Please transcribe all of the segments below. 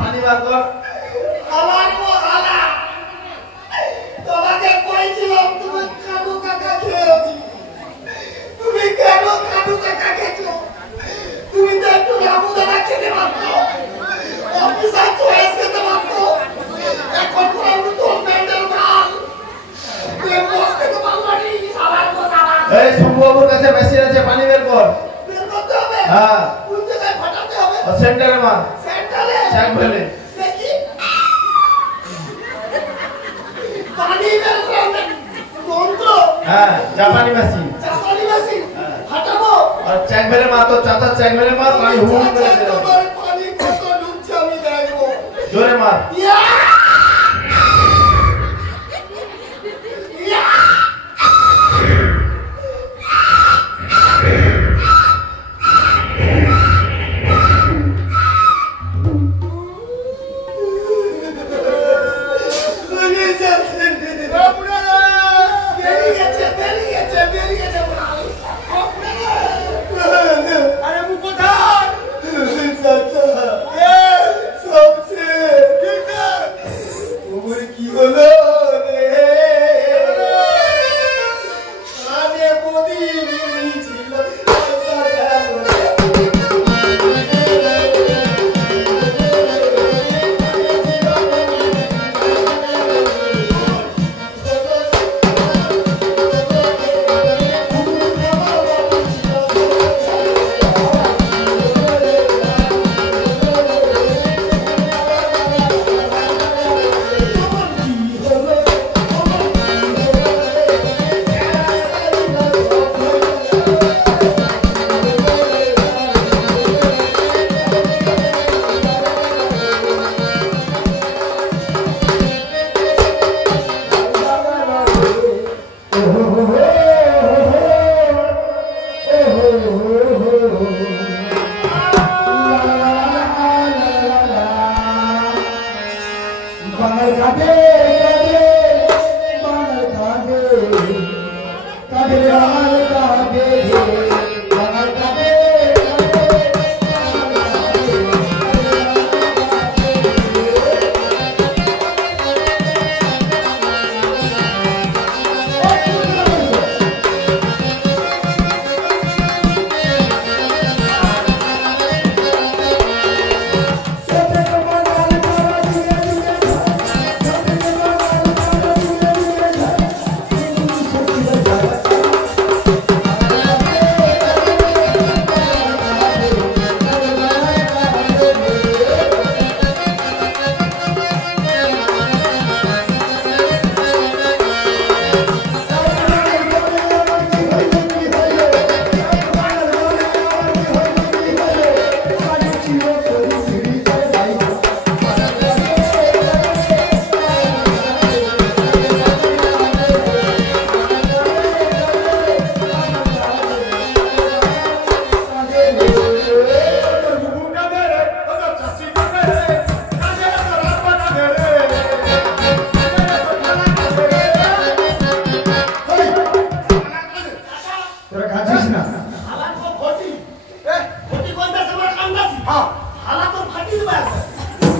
পানি বার কর। আমার হালা তোমাকে কইছিলাম তুমি কানু কাকা খেয়েছি, তুমি কেন কানু কাকা খেয়েছো? তুমি তো একটু রামুদানা খেতে পারতো, অফিসার চয়েস খেতে পারতো। এখন তোমার তো মেন্টাল মাল, তুমি বস খেতে পারলো নি। সালার কথা এই শম্ভুবাবুর কাছে মেশিন আছে, পানি বের কর। বের করতে হবে? হ্যাঁ। কোন জায়গায় ফাটাতে হবে? সেন্টারে মার। সেন্টারে? চেক ফেলে দেখি পানি বের করবে যন্ত্র। হ্যাঁ, জাপানি মেশিন। জাপানি মেশিন ফাটাবো আর চেক ফেলে মার, তো চাচা চেক ফেলে মার, পানি হুম করে দে। তোমার পানি কত ঢুকছে আমি দেখবো। জোরে মার।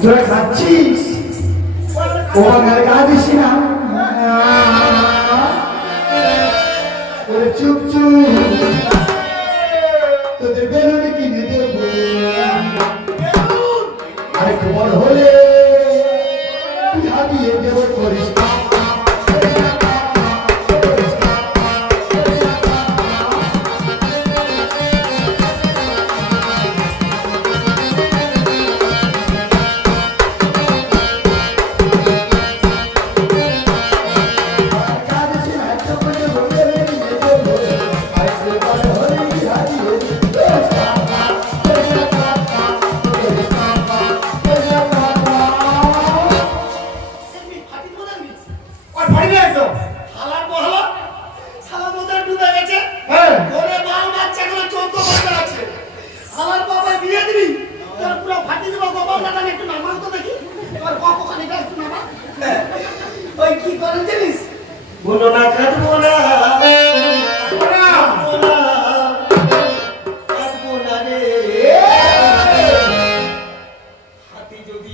তোরা খাচ্ছিস ওখানে গা দিস না, চুপ চুপ তোদের বেলুন কিনে দেব, আরেকটু বড় হলে ভাবিয়ে দেব করিস। যদি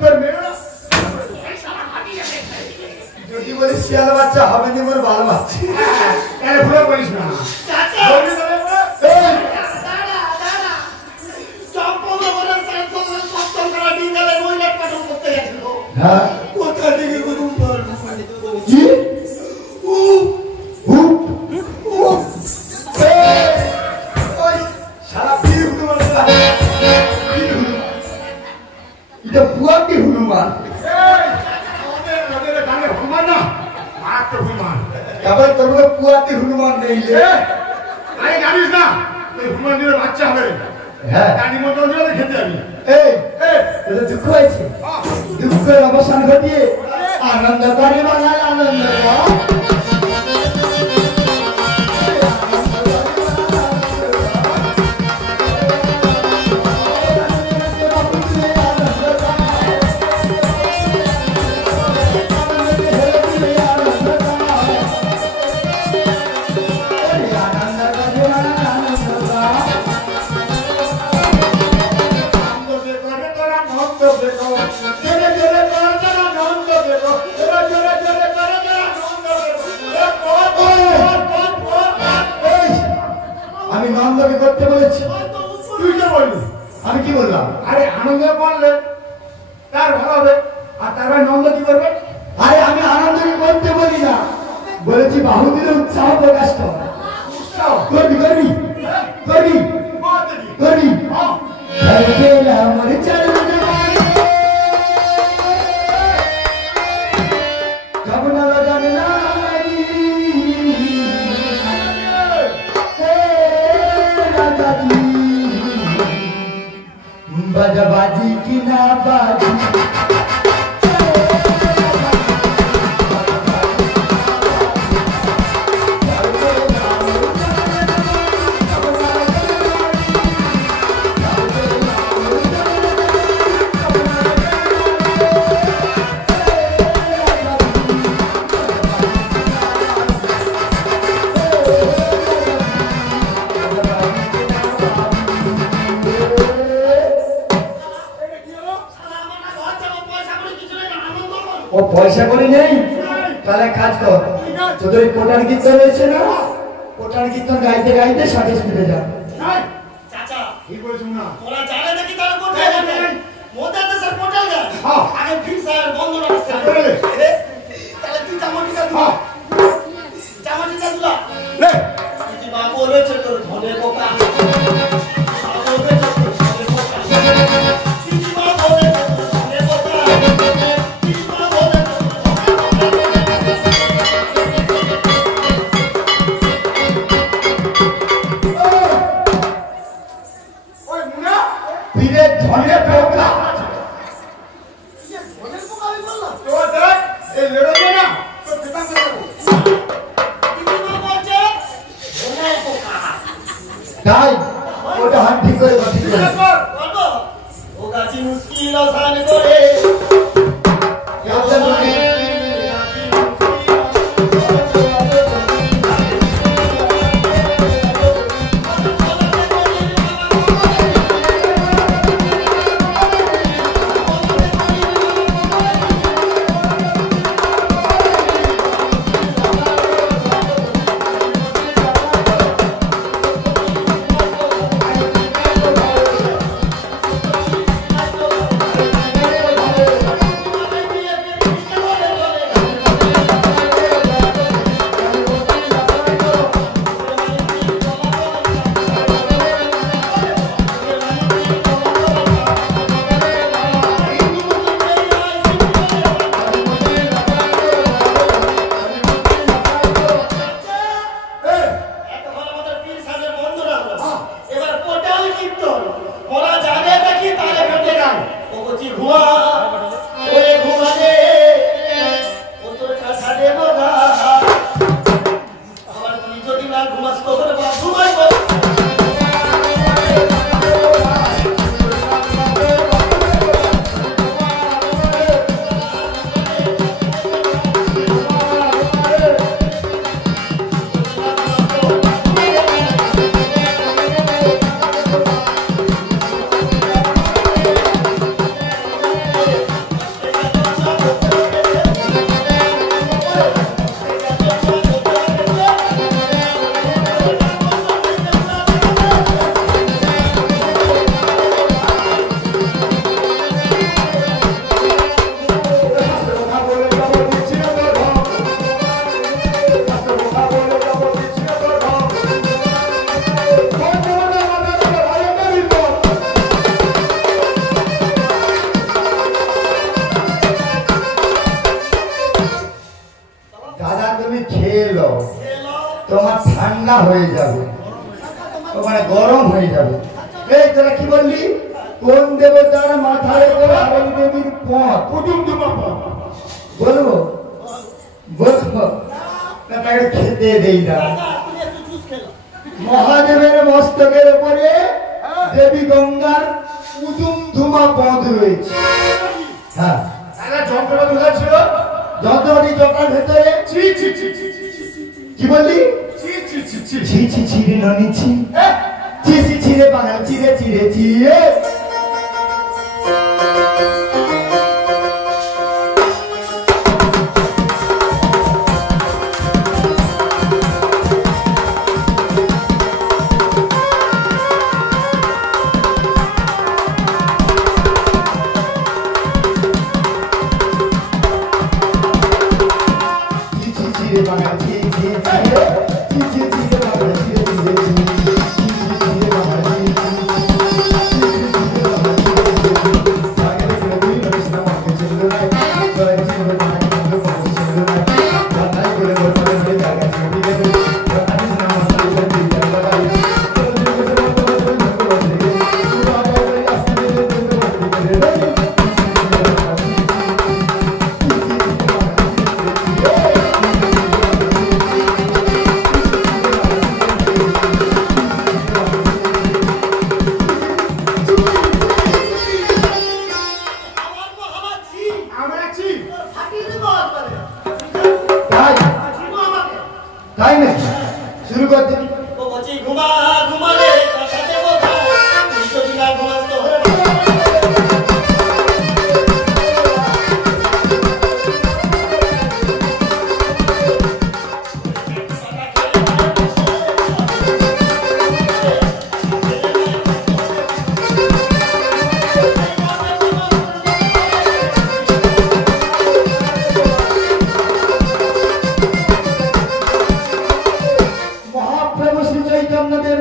তোর মেয়ে না যদি বলিস শিয়াল বাচ্চা হবে নি মোর ভালো বাচ্চা আরে ভুলে বলিস না চাচা বলি না রে দাঁড়া সম্পূর্ণ বলে সাইন্স সপ্তম করা ডিঙ্গালে ওইলেট কাটন করতে গেছিল হ্যাঁ কোথা থেকে গুদুম পার কি সারা বীর হনুমান এটা বুয়াটি হনুমান ওদের গানে হনুমান না মাত্র হনুমান তারপর তোমরা বুয়াটি হনুমান নেই রে আরে জানিস না এই হনুমানের বাচ্চা হবে হ্যাঁ তার নিমন্ত্রণ দিলে খেতে যাবি এই তোদের দুঃখ হয়েছে দুঃখের অবসান ঘটিয়ে আনন্দ করে বাঙাল আনন্দ আমি নন্দকে করতে বলেছি তুই তো বললি আমি কি বললাম আরে আনন্দ করলে তার ভালো হবে আর তার ভাই নন্দ কি করবে আরে আমি আনন্দকে করতে বলি না বলেছি বাহু দিলে উৎসাহ প্রকাশ কর উৎসাহ করবি করবি করবি করবি बाजी की ना बाजी ও পয়সা করে নেই তাহলে কাজ কর তোদের কোটার কীর্তন রয়েছে না কোটার কীর্তন গাইতে গাইতে ষাটে স্পিডে যা চাচা কি বলছিস না ওরা জানে নাকি তারা কোথায় যাবে মোদের দেশের কোটাল যায় আগে ফির স্যার বন্ধ রাখছে তাহলে তুই চামড়িটা হ্যাঁ চামড়িটা দুলা লে তুই মা বলেছে তোর ধনে পোকা মা বলেছে তোর ধনে পোকা তুই মা বলেছে তোর ধনে পোকা তুই মা বলেছে তোর ওই মুনা ফিরে ধনে পোকা ধনে পোকা আমি বললাম তো দেখ এই লেড়ো না তো পিতা করে দেবো তুই মা বলছে ধনে পোকা তাই ওটা হাত ঠিক করে ঠিক করে বলবো ও গাছি মুশকিল আসান করে কেমন লাগে? ঠান্ডা হয়ে যাবে, মানে গরম হয়ে যাবে। এই তোরা কি বললি? কোন দেবতার মাথার উপর আরবি দেবীর পথ? বলবো বলবো না, তাকে খেতে দেই না। মহাদেবের মস্তকের উপরে দেবী গঙ্গার উদুমধুমা পদ রয়েছে। হ্যাঁ, যন্ত্রপাতি কোথায় ছিল? যন্ত্রপাতি জটার ভেতরে। কি বললি? ছি ছি ছি রে ননি ছি, ছি ছি ছি রে বাঙাল চিরে চিরে চিরে। তাই না? শুরু কর দেখি। ও বলছি ঘুমা ঘুমালে কথাতে কথা যদি না ঘুমাস তো হরে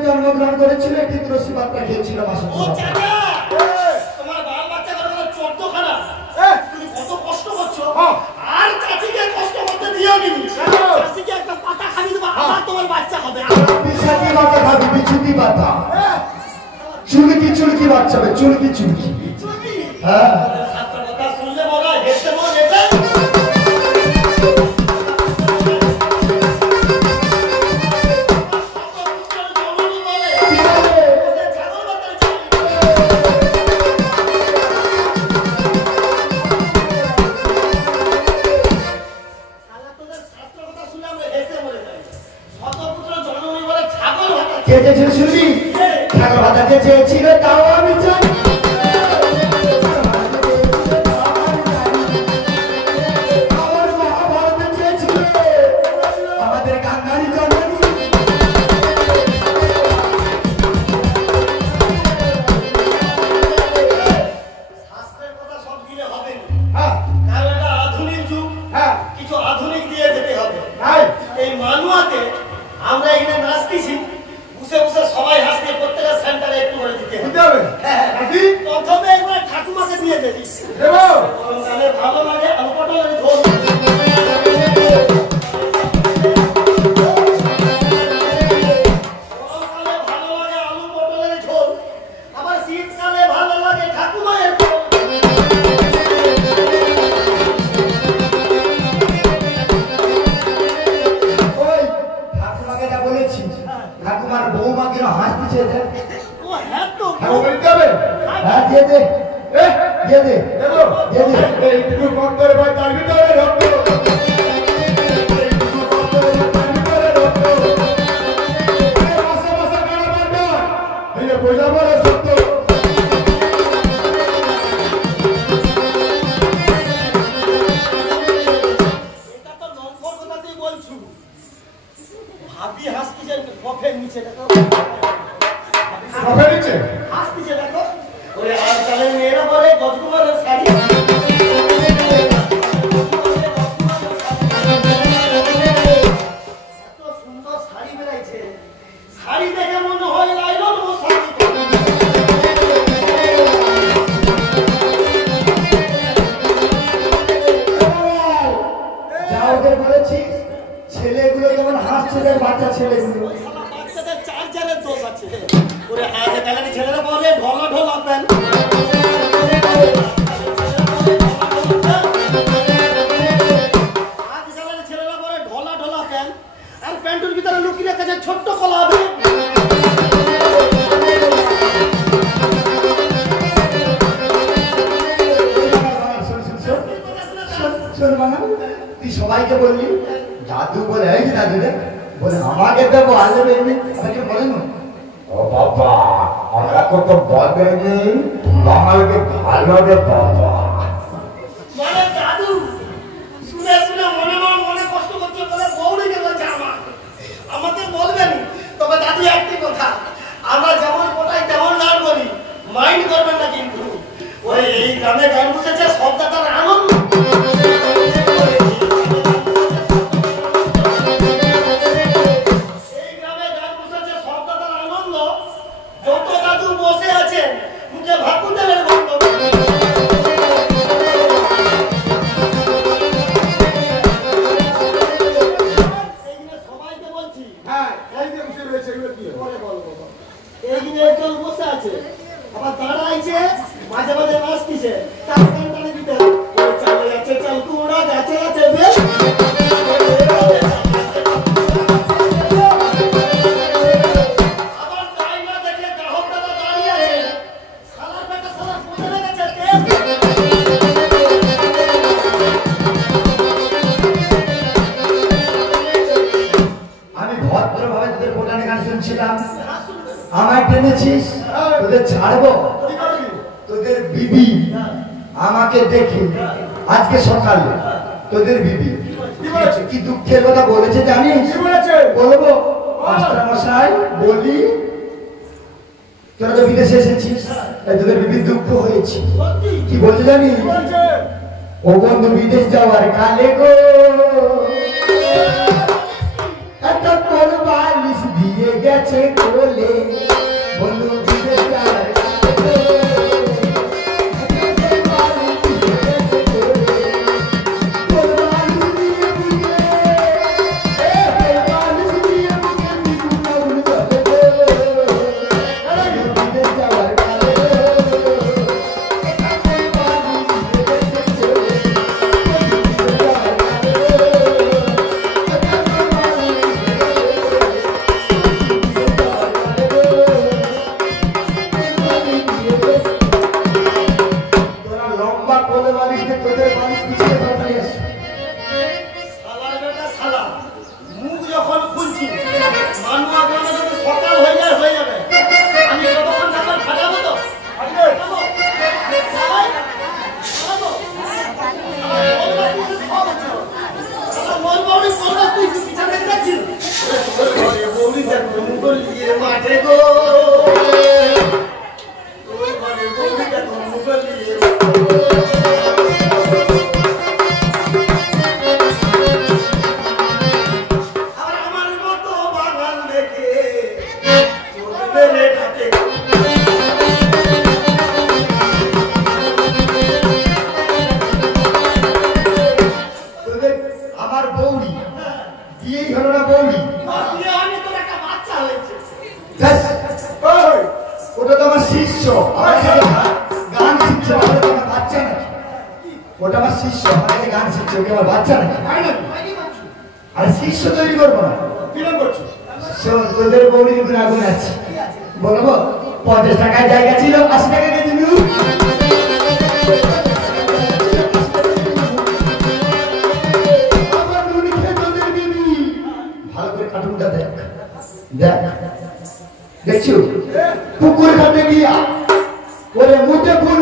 জন্মগ্রহণ করেছিল, একটি তুলসী পাতা খেয়েছিল মাসে। ও চাচা তোমার বাল বাচ্চা করে চোদ্দ খানা তুমি কত কষ্ট করছো আর চাচিকে কষ্ট করতে দিও নি। চাচিকে একটা পাতা খাবি দেবো আবার তোমার বাচ্চা হবে। বিছাতি পাতা খাবি, বিছুতি পাতা, চুলকি চুলকি বাচ্চা হবে, চুলকি চুলকি। হ্যাঁ, সাতটা কথা শুনলে বলা হেসে মন এটা শুনবি? ছাগল ভাতা যে চেয়েছিল তাও আমি জানি। আমার মহাভারতে চেয়েছিল আমাদের গান্ধারী জন্মানি। শাস্ত্রের কথা সব দিলে হবে না, কারণ এটা আধুনিক যুগ, কিছু আধুনিক দিয়ে যেতে হবে। এই মানুয়াতে আমরা এখানে নাচতেছি, বসে বসে সবাই হাসতে প্রত্যেকটা সেন্টারে একটু করে দিতে হবে। প্রথমে একবার ঠাকুমাকে দিয়ে দেবি, তাহলে ভালো লাগে। আলু পটলের ঝোল গরমকালে ভালো লাগে, আলু পটলের ঝোল, আবার শীতকালে ভালো লাগে ঠাকুমায়ের ঝোল। ঠাকুমার বৌমা কেন হাসতেছে? ও হ্যাঁ তো হ্যাঁ, দিয়ে দে দিয়ে দে দিয়ে দে। একটু কম করে ভাই, তার ভিতরে রক্ত বোঝা পড়ে সত্য। এটা তো নম্বর কথাতেই বলছু। ভাবি হাসতেছে কফের নিচে, দেখো কফের নিচে হাসতেছে, দেখো ওরে আজকালের মেয়েরা বলে গজকুমারের শাড়ি। এত সুন্দর শাড়ি বেরাইছে, শাড়ি দেখে মনে হয় লাইলন ও শাড়ি। যা ওদের বলেছিস, ছেলেগুলো যেমন হাসছে, বাচ্চা ছেলেগুলো তুই সবাইকে বললি দাদু বলে এই যে দাদু রে বলে আমাকে দেবো আলে বেবি আমাকে বলে না ও বাবা আমাকে তো বলেনি আমাকে ভালো রে বাবা মানে দাদু শুনে শুনে মনে কষ্ট করছে বলে বউরিকে বলছে আমাকে বলবেন তবে দাদু একটি কথা আমরা যেমন কোথায় তেমন গান করি মাইন্ড করবেন না কিন্তু ওই এই গ্রামে গান বসেছে সব দাদার আনন্দ এই গ্রামে গান বসেছে সব দাদার আনন্দ যত দাদু বসে আছেন মুখে ভাকু তেলের গন্ধ এইদিকে একজন বসে আছে আবার দাঁড়াইছে মাঝে মাঝে নাচতিছে তার সন্তানে দিতে ওই চালে আছে চাল কুমড়া গাছে আছে বেশ আবার তাই না দেখে গ্রাহক দাদা দাঁড়িয়ে আছে সালার বেটা সালা কোথায় লেগেছে আমি ভদ্রভাবে তোদের কোটানে গান শুনছিলাম আমায় টেনেছিস তোদের ছাড়বো তোদের বিবি আমাকে দেখে আজকে সকালে তোদের বিবি কি দুঃখের কথা বলেছে জানিস বলবো মাস্টার মশাই বলি তোরা তো বিদেশে এসেছিস তাই তোদের বিবির দুঃখ হয়েছে কি বলছে জানিস ও বন্ধু বিদেশ যাওয়ার কালে গো একটা কোন বালিশ দিয়ে গেছে কোলে বন্ধু বিদেশ যাওয়ার তোদের বউরির গুণাগুণ আছে বলবো 50 টাকায় জায়গা ছিল 80 টাকা দিয়ে দিবি ভালো করে কার্টুনটা দেখ দেখ দেখছো পুকুর ঘাটে গিয়া ওরে মুখে ফুল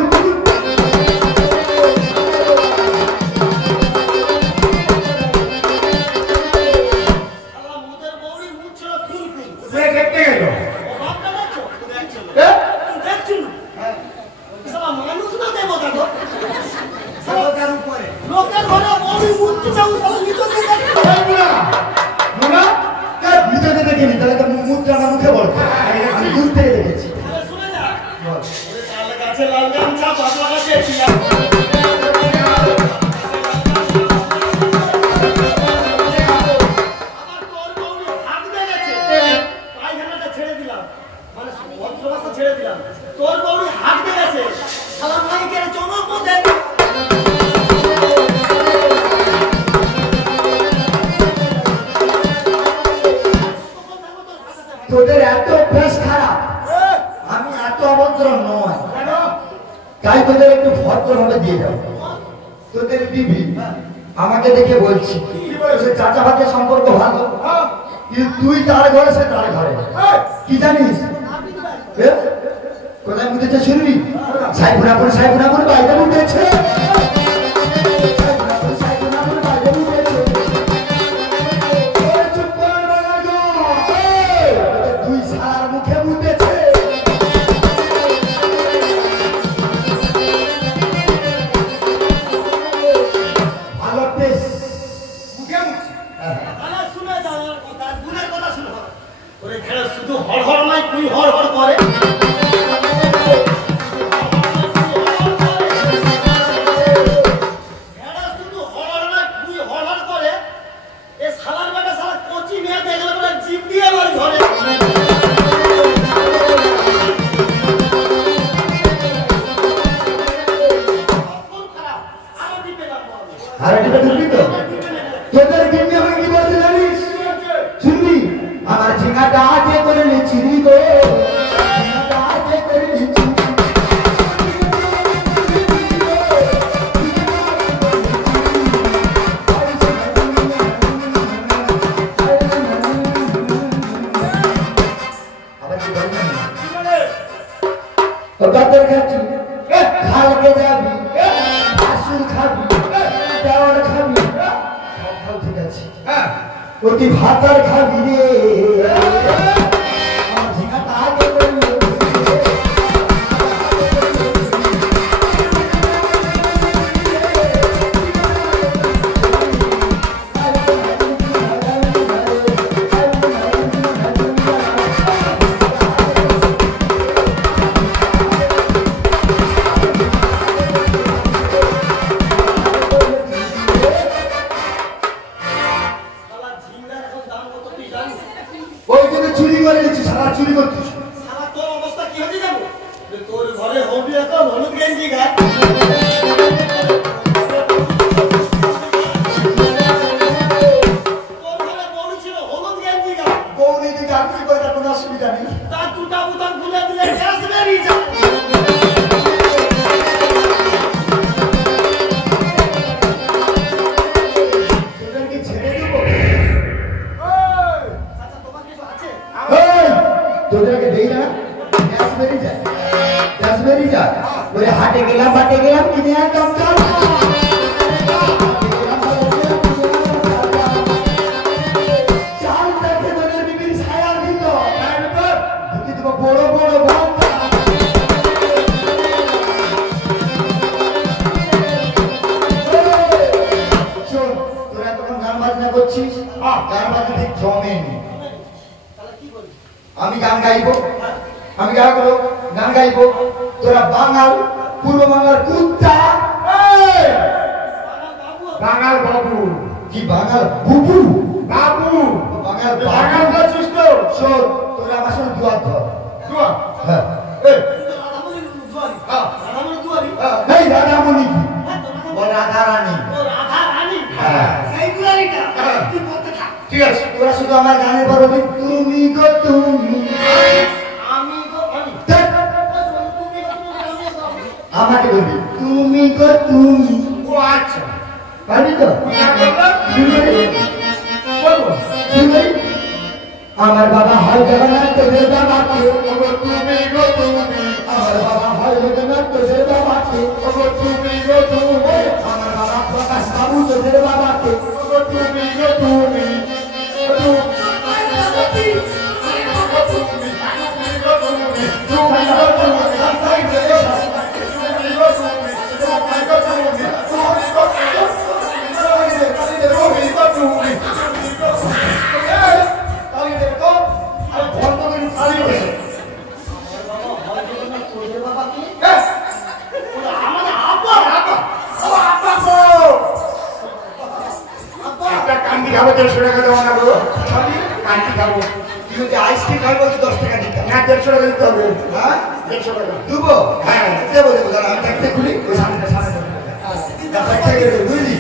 তোদের এত অভ্যাস খারাপ আমি এত অভদ্র নয় তাই তোদের একটু ভদ্রভাবে দিয়ে যাবো তোদের বিবি আমাকে দেখে বলছি সে চাচা ভাতের সম্পর্ক ভালো, কিন্তু তুই তার ঘরে সে তার ঘরে, কি জানিস? কোথায় মুতেছে শুনবি? সাইফুনাপুর বাইরে মুতেছে। তুই সার মুখে মুতেছে। ভালো টেস্ট শুধু হড় হড় নয়, তুই হড় হড় করে। শুধু হড় হড় নয়, তুই হড় হড় করে। এ শালার বেটা শালা কচি মেয়ে দেখলে বলে জিভ দিয়ে বাড়ি ধরে। আরে এটা ঢুকবি তো? তোদের গিন্নি আমাকে কি বলছে জানিস? শুনবি? আমার ঝিঙাটা আগে করে নিচ্ছি গো, ঝিঙাটা আগে করে নিচ্ছি। তোদের খাচ্ছি, খালকে যাবি, আসুন খাবি, দেওয়ার খাবি, সব খাও ঠিক আছে। ওটি ভাতার খাবি রে, আমার ঝিঙাটা আগে করে চুরি করে নিচ্ছি, সারা চুরি করছিস। শালা তোর অবস্থা কি হচ্ছে জানো? যে তোর ঘরে হবি এখন হলুদ গেঞ্জি গায়ে। তোর ঘরে বউ ছিল হলুদ গেঞ্জি গায়ে। বউ নিয়ে চাকরি করে তার কোনো অসুবিধা নেই। তার দুটা বুতাম খুলে দিলে গ্যাস বেরিয়ে যায়। তোদেরকে ছেড়ে দেবো? আচ্ছা তোমার কিছু আছে? তোদেরকে দেই না, গ্যাস বেরিয়ে যায়, গ্যাস বেরিয়ে যায়। ওরে হাটে গেলাম কিনে আনলাম চাল, চালটাকে তোদের বিবির ছায়ার ভিতর ঢুকে দেবো বড় বড় ভান্ডা। শোন, তোরা তখন গান বাজনা করছিস, গান বাজনা ঠিক জমেনি। তাহলে কি করবি? আমি গান গাইবো, আমি গাইবো, গান গাইবো। তোরা বাঙাল, পূর্ব বাংলার কুত্তা। বাঙাল বাবু, কি বাঙাল বুবু? বাবু, বাঙাল বাঙাল বাঙাল। বলছিস তো? শোন, তোরা আমার সঙ্গে দুয়ার ধর। দুয়া। হ্যাঁ, রাধামণি দুয়ারি। হ্যাঁ। রাধামণি দুয়ারি। এই রাধামণি কি? হ্যাঁ, তো ও রাধা রানী। ও রাধা রানী। হ্যাঁ। সেই দুয়ারিটা হ্যাঁ। তুই বলতে থাক। ঠিক আছে। তোরা শুধু আমার গানের পর বলবি তুমি গো তুমি। আমি গো আমি। ধ্যাৎ, তুমি গো তুমি, আমি গো আমি। আমাকে বলবি তুমি গো তুমি। ও আচ্ছা। পারবি তো? না বললাম? শুনবি? বলবো। শুনবি? আমার বাবা হয় জগন্নাথ তোদের বাবাকে, ওগো তুমি গো তুমি, আমার বাবা হয় জগন্নাথ তোদের বাবাকে, ওগো তুমি গো তুমি, আমার বাবা প্রকাশ বাবু তোদের বাবাকে। ওগো তুমি গো তুমি, কান্দি খাবো 150 টাকা দেওয়া না গো, কান্দি খাবো। তুই যদি আইসক্রিম খাবো তো 10 টাকা দিতে হবে। না 150 টাকা দিতে হবে। হ্যাঁ 150 টাকা। দেবো? হ্যাঁ। দেবো দাঁড়া, আমি একটা খুলি ওই সামনে বুঝলি?